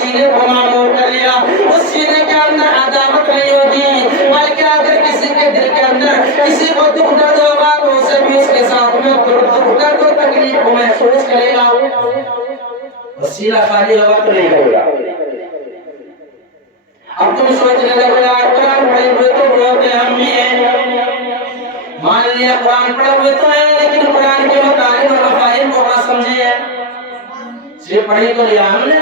سینے کو معمور کر لیا، اس سینے کے اندر عداوت نہیں ہوگی، بلکہ اگر کسی کے دل کے اندر کسی کو دکھ درد ہوگا تو اسے بھی اس کے ساتھ میں دکھ درد و تکلیف کو محسوس کرے گا، اور سینہ خالی ہوگا تو نہیں کرے گا۔ اب تم سوچنے لگے یار قرآن پڑھے ہوئے تو بہت اہم بھی ہے، مان لیا قرآن پڑھے ہوئے تو ہے لیکن قرآن کے مطالب اور مفاہیم کو نہ سمجھے ہیں، صرف پڑھی تو لیا ہم نے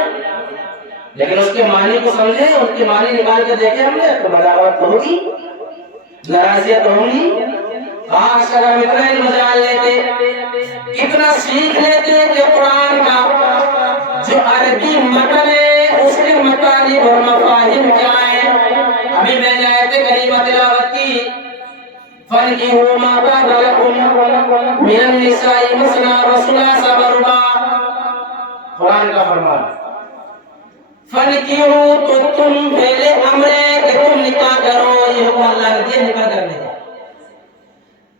لیکن اس کے معنی کو سمجھے، اس کے معنی نکال کے دیکھے ہم نے تو بغاوت تو ہوگی، ناراضیت تو ہوگی۔ کاش اگر ہم اتنا علم جان لیتے، اتنا سیکھ لیتے کہ قرآن کا جو عربی متن ہے اس کے مطالب اور مفاہیم کیا ہیں۔ ابھی میں نے آیت کریمہ تلاوت کی، فَانكِحُوا مَا طَابَ لَكُم مِّنَ النِّسَاءِ مَثْنَىٰ وَثُلَاثَ وَرُبَاعَ، قرآن کا فرمان۔ فَانكِحُوا تو تم پہلے امر ہے کہ تم نکاح کرو، یہ حکم اللہ نے دیا نکاح کرنے کا،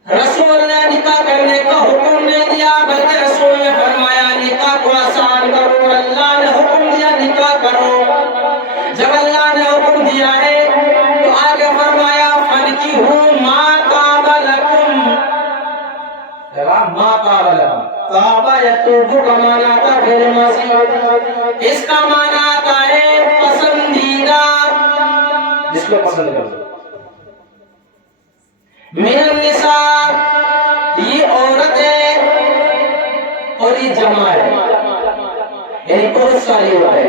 رسول نے نکاح کرنے کا حکم نہیں دیا بلکہ رسول نے فرمایا نکاح کو آسان کرو، اللہ نے حکم دیا نکاح کرو۔ جب اللہ نے حکم دیا ہے تو آگے فرمایا فَانكِحُوا مَا طَابَ لَكُم، مَا طَابَ لَكُم، طَابَ يَطُوبُ کا معنی آتا فعل ماضی، اس کا معنی آتا ہے پسندیدہ، جس کو پسند کرو۔ من النساء یہ عورت ہے اور یہ جمع ہے، یعنی بہت ساری عورت ہے،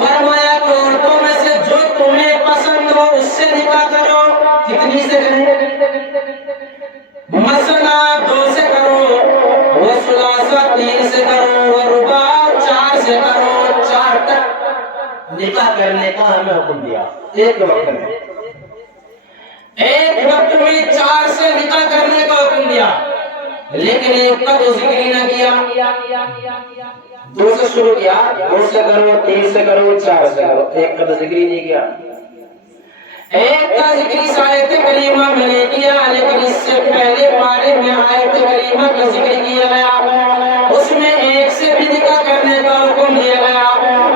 فرمایا کہ عورتوں میں سے جو تمہیں پسند ہو اس سے نکاح کرو، کتنی سے کریں؟ مثنا 2 سے کرو، وثلاثہ 3 سے کرو، ورباع 4 سے کرو، 4 تک نکاح کرنے کا ہمیں حکم دیا ایک وقت میں، ایک وقت میں 4 سے نکاح کرنے کا حکم دیا، لیکن ایک کا تو ذکر ہی نہ کیا، 2 سے شروع کیا، 2 سے کرو، 3 سے کرو، 4 سے کرو، ایک کا تو ذکر ہی نہیں کیا۔ ایک کا ذکر اس آیت کریمہ میں نے کیا لیکن اس سے پہلے پارے میں آیت کریمہ کا ذکر کیا گیا، اس میں ایک سے بھی نکاح کرنے کا حکم دیا گیا،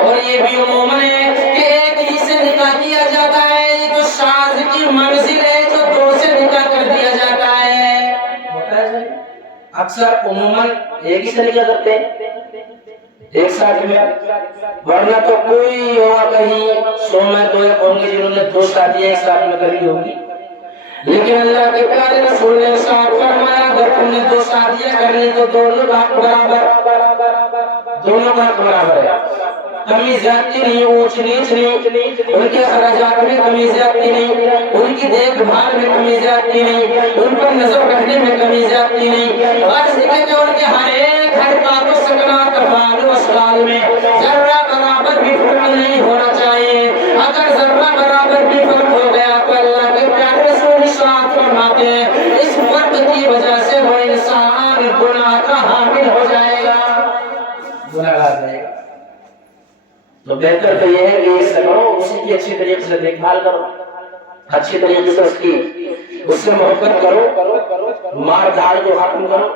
اور یہ بھی عموماً ہے کہ ایک ہی سے نکاح کیا جاتا ہے، یہ جو شاذ کی منزل ہے جو 2 سے نکاح کر دیا جاتا ہے، اکثر عموماً ایک ہی سے نکاح کرتے ہیں ایک ساتھ میں، ورنہ تو کوئی ہوگا کہیں 100 میں 2 ہوں گے جنہوں نے 2 شادیاں ایک ساتھ میں کری ہوگی، لیکن اللہ کے پیارے رسول نے ارشاد فرمایا اگر تم نے 2 شادیاں کرنی تو دونوں کا حق برابر، دونوں کا حق برابر ہے، کمی زیادتی نہیں، اونچ نیچ نہیں، ان کے خراجات میں کمی زیادتی نہیں، ان کی دیکھ بھال میں کمی زیادتی نہیں، ان پر نظر رکھنے میں کمی زیادتی نہیں، اور اس لیے کہ ان کے ہر ایک ہر کام و سکنات افعال و اشغال میں ذرہ برابر بھی فرق نہیں ہونا چاہیے، اگر ذرہ برابر بھی فرق ہو گیا تو اللہ کے پیارے رسول ارشاد فرماتے ہیں اس فرق کی وجہ سے وہ انسان گناہ کا حامل ہو جائے گا، گناہگار رہے گا۔ تو بہتر تو یہ ہے کہ اس سے کرو، اسی کی اچھی طریقے سے دیکھ بھال کرو، اچھی طریقے سے اس سے محبت کرو، مار دھاڑ کو ختم کرو۔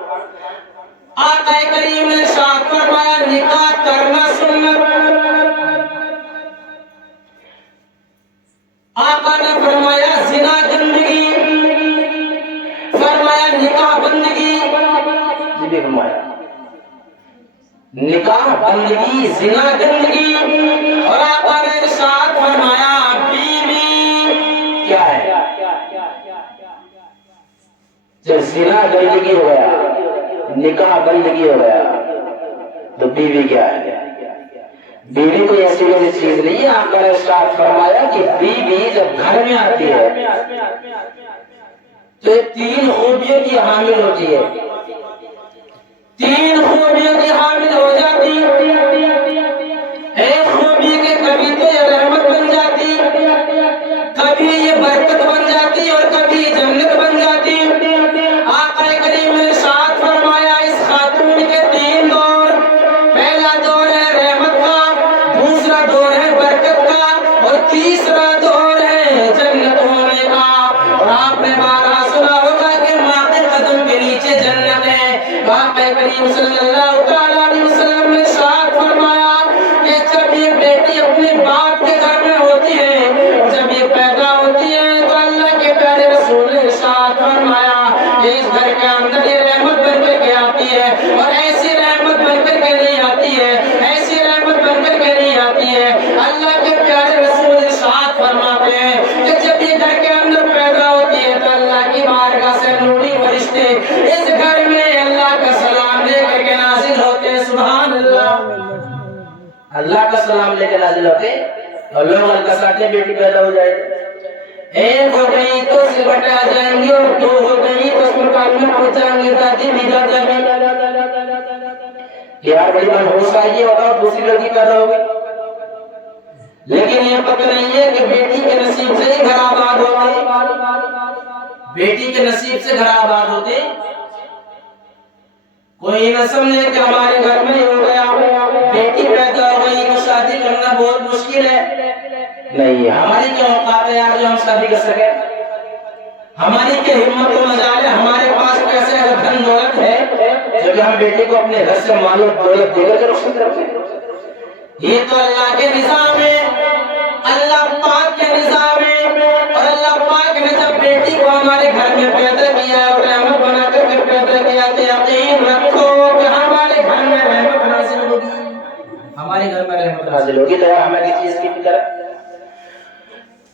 آقا کریم نے ارشاد فرمایا نکاح کرنا سنت، آقا نے فرمایا زنا گندگی، فرمایا نکاح بندگی، یہ فرمایا نکاح بندگی، زنا گندگی، اور آقا نے ارشاد فرمایا بیوی کیا ہے؟ جب زنا گندگی ہو گیا، نکاح بندگی ہو گیا تو بیوی کیا ہے؟ بیوی کوئی ایسی ویسی چیز نہیں ہے، آقا نے ارشاد فرمایا کہ بیوی جب گھر میں آتی ہے تو 3 خوبیوں کی حامل ہوتی ہے، 3 خوبیوں کی حامل ہو جاتی ہے، ایک خوبی کے کبھی تو یہ رحمت بن جاتی، کبھی یہ برکت بن جاتی اور کبھی جنت بن جاتی۔ آقا کریم نے ارشاد فرمایا اس خاتون کے 3 دور، پہلا دور ہے رحمت کا، دوسرا دور ہے برکت کا، اور تیسرا دور ہے جنت ہونے کا، اور آپ نے بارہا سنا ہوگا کہ ماں کے قدم کے نیچے جنت ہے۔ آقا کریم صلی اللہ علیہ وسلم نے ارشاد فرمایا کہ جب یہ بیٹی اپنے اللہ کا سلام لے کے نازل ہوتے اور لوگ الکساتے بیٹی پیدا ہو جائے. ایک ہو گئی تو سلوٹ آ جائیں گے اور دو ہو گئی تو اسپتال میں پہنچائیں گے دادی بھی دادا بھی. یار بڑی منحوس آئیے بتاؤ دوسری لڑکی پیدا ہوگی. لیکن یہ پتہ نہیں ہے کہ بیٹی کے نصیب سے ہی گھر آباد ہوتے. بیٹی کے نصیب سے گھر آباد ہوتے. کوئی نہ سمجھے کہ ہمارے گھر میں ہو گیا بیٹی پیدا ہو گئی تو شادی کرنا بہت مشکل ہے. نہیں، ہماری کیا اوقات ہے یار جو ہم شادی کر سکے؟ ہماری کیا ہمت و مجال ہے؟ ہمارے پاس پیسے اگر دھن دولت ہے جو کہ ہم بیٹی کو اپنے گھر سے مال و دولت دے کر روشن کرتے ہیں. یہ تو اللہ کے نظام ہے، اللہ پاک کے نظام ہے. اور اللہ پاک نے جب بیٹی کو ہمارے گھر میں پیدا کیا اور رحمت بنا کر پیدا کیا تو یقین رکھو کہ ہمارے گھر میں رحمت نازل ہوگی. ہمارے گھر میں رحمت نازل ہوگی تو ہمیں کس چیز کی فکر ہے؟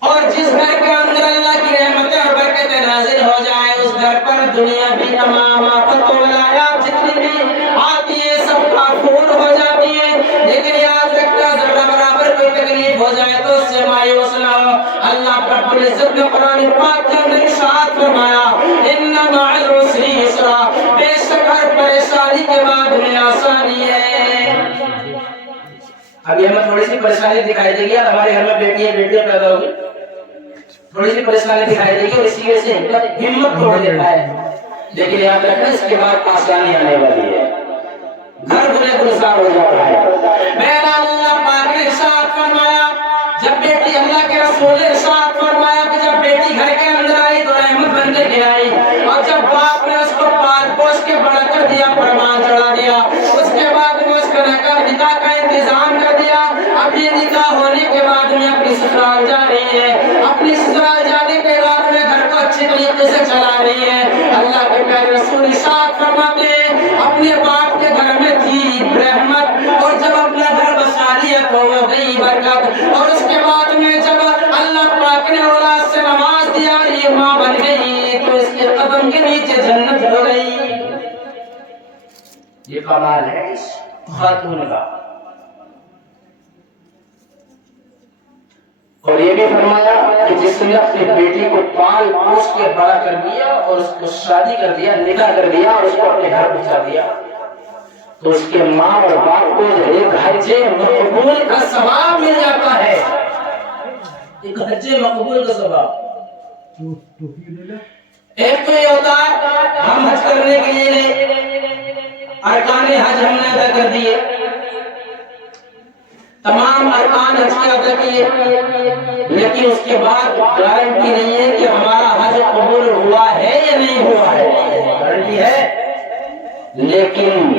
اور جس گھر کے اندر اللہ کی رحمتیں اور برکتیں نازل ہو جائیں اس گھر پر دنیا بھی تمام آفت و بلایات جتنی بھی آتی ہے سب کافور ہو جاتی ہے. لیکن یاد رکھنا ذرہ برابر کوئی تکلیف ہو جائے تو اس سے مایوس نہ ہو. اللہ رب العزت نے قرآن پاک کے اندر ارشاد فرمایا ان مع العسر یسرا، بے شک ہر پریشانی کے بعد میں آسانی ہے. ابھی ہمیں تھوڑی سی پریشانی دکھائی دے گی ہمارے گھر میں بیٹی ہے بیٹی پیدا ہوگی تھوڑی سی پریشانی دکھائی دے گی اور اسی وجہ سے ہمت توڑ دیتا ہے. لیکن یاد رکھنا اس کے بعد آسانی آنے والی ہے. گھر بنے گلزار ہو جاتا ہے. میرا اللہ پاک نے ارشاد فرمایا جب بیٹی اللہ کے رسول نے ارشاد فرمایا کہ جب بیٹی گھر کے اندر آئی تو رحمت بن کے آئی. اور جب باپ نے اس کو پال پوش کے بڑا کر دیا پروان چڑھا دیا اس کے بعد میں اس کا نکاح کا انتظام کر دیا. اب یہ نکاح ہونے کے بعد میں اپنی سسرال جا رہی ہے. اپنی سسرال جانے کے بعد میں گھر کو اچھی طریقے سے چلا رہی ہے. اللہ کے پیارے رسول ارشاد فرماتے ہیں اپنے باپ کے گھر میں تھی رحمت اور جب اپنا گھر بسا لیا تو ہو گئی برکت. اور اس کے بعد میں جب اللہ پاک نے اولاد سے نواز دیا یہ ماں بن گئی تو اس کے قدم کے نیچے جنت ہو گئی. یہ کمال ہے اس خاتون کا. اور یہ بھی فرمایا کہ جس نے اپنی بیٹی کو پال پوس کے بڑا کر دیا اور اس کو شادی کر دیا نکاح کر دیا اور اس کو اپنے گھر پہنچا دیا تو اس کے ماں اور باپ کو ایک حج مقبول کا ثواب مل جاتا ہے. ایک حج مقبول کا ثواب. ایک تو یہ ہوتا ہے ہم حج کرنے کے لیے ارکان حج ہم نے ادا کر دیے تمام ارکان حج کے ادا کیے لیکن اس کے بعد گارنٹی نہیں ہے کہ ہمارا حج قبول ہوا ہے یا نہیں ہوا ہے. گارنٹی ہے لیکن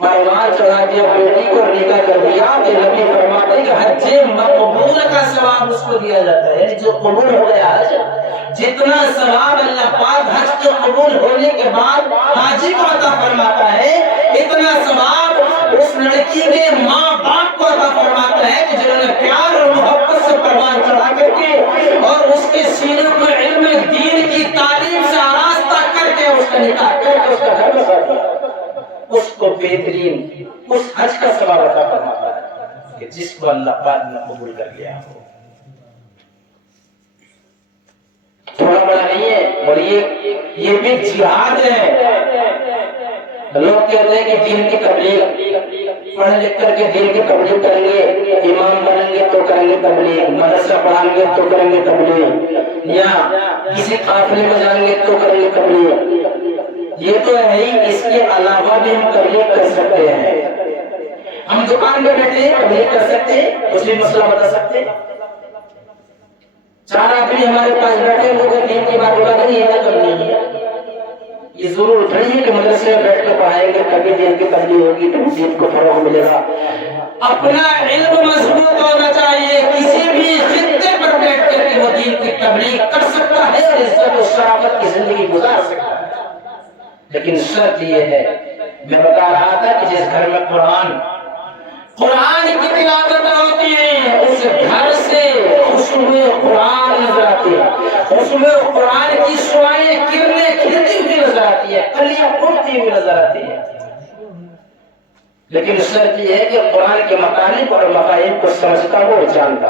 پروان چڑھا دیا بیٹی کو نکاح کر دیا کہ نبی فرماتے ہیں کہ حج مقبول کا ثواب اس کو دیا جاتا ہے. جو قبول ہو گیا حج جتنا ثواب اللہ پاک حج کے قبول ہونے کے بعد حاجی کو عطا فرماتا ہے اتنا ثواب اس لڑکی کے ماں باپ کو عطا فرماتا ہے کہ جنہوں نے پیار اور محبت سے پروان چڑھا کر کے اور اس کے سینے کو علم دین کی تعلیم سے آراستہ کر کے اس کا نکاح کر کے اس کا گھر بسا دیا اس کو بہترین اس حج کا ثواب عطا فرماتا ہے کہ جس کو اللہ پاک نے قبول کر لیا ہو. تھوڑا بڑا نہیں ہے. اور یہ بھی جہاد ہے. لوگ کہتے ہیں کہ دین کی تبلیغ پڑھ لکھ کر کے دین کی تبلیغ کریں گے امام بنیں گے تو کریں گے تبلیغ مدرسہ پڑھائیں گے تو کریں گے تبلیغ یا کسی قافلے میں جائیں گے تو کریں گے تبلیغ. یہ تو ہے ہی. اس کے علاوہ بھی ہم تبلیغ کر سکتے ہیں. ہم دکان میں بیٹھے تبلیغ کر سکتے ہیں اس بھی مسئلہ بتا سکتے ہیں. 4 آدمی ہمارے پاس بیٹھے لوگ دین کی بات بتا دیں یہ کرنی ہے. یہ ضرور نہیں ہے کہ مدرسے میں بیٹھ کر پڑھائیں گے تبھی دین کی تبلیغ ہوگی تو دین کو فروغ ملے گا. اپنا علم مضبوط ہونا چاہیے. کسی بھی خطے پر بیٹھ کر کے وہ دین کی تبلیغ کر سکتا ہے اور عزت و شرافت کی زندگی گزار سکتا ہے. لیکن شرط یہ ہے میں بتا رہا تھا کہ جس گھر میں قرآن کی تلاوت ہوتی ہے اس گھر سے خوشبو قرآن نظر آتی ہے. خوشبو قرآن کی شعائیں کرنیں کھلتی ہوئی نظر آتی ہے کلیاں اٹھتی ہوئی نظر آتی ہے. لیکن شرط یہ ہے کہ قرآن کے مطالب اور مفاہیم کو سمجھتا ہو جانتا.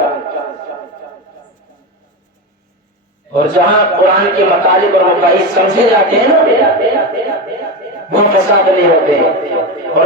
اور جہاں قرآن کے مطالب اور مفاہیم سمجھے جاتے ہیں نا، وہ فساد نہیں ہوتے. اور